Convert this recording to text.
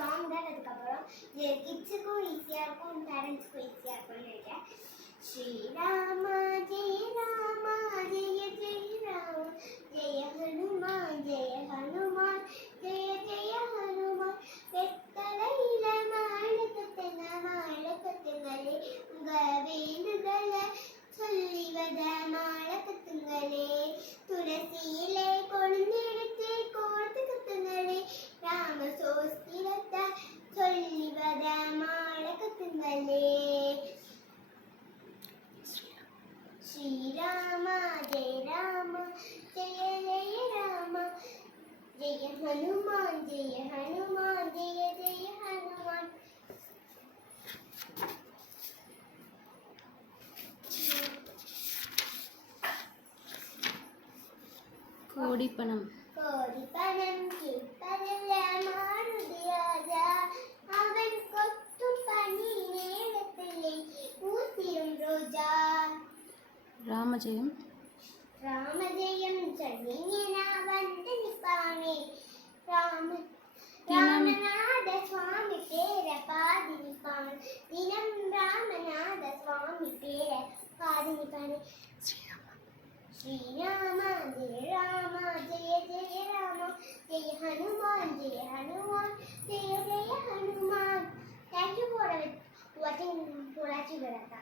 Song தான். அதுக்கப்புறம் கிட்ஸுக்கும் ஈஸியாக இருக்கும், பேரண்ட்ஸுக்கும் ஈஸியாக இருக்கும்னு நினைக்கிறேன். ஸ்ரீராமா ஜெய ராமா ஜெய ஜெய ராம ஜெய ஹனுமான் ஜெய ஹனுமான் ஜெய ஜெய ஹனுமான். வெத்தலையில மாழக்கத்துங்களே உங்க வேண்டுதலை சொல்லி வத மாழக்கத்துங்களே. துளசியிலே கொழுந்தெடுத்து கோர்த்து கத்துங்களே ராம சோஸ்திரத்தை சொல்லி வத மாழக்கத்துங்களே. ஸ்ரீராம ஜெய ராம ஜெய ஜெய ராம ஜெய ஹனுமான் ஜெய ஹனுமான் ஜெய ஜெய ஹனுமான். கோடிப்பணம் கோடிப்பணம் கேட்பதில்ல மாருதி ராஜா, அவன் கொத்தும் பனி நேரத்திலே ஊத்திரும் ரோஜா. ராமஜெயம் ராமஜெயம் சொல்லினா வந்து நிப்பானே ராமநாத சுவாமி பேர பாதி நிப்பான். தினம் ராமநாத சுவாமி பேர பாதி நிப்பானே. ஸ்ரீராம ஜெய ராம ஜெய ஜெய ராம ஜெய ஹனுமான் ஜெய Hanuman Jaya Jaya Hanuman. Thank you for watching Purachi Garata.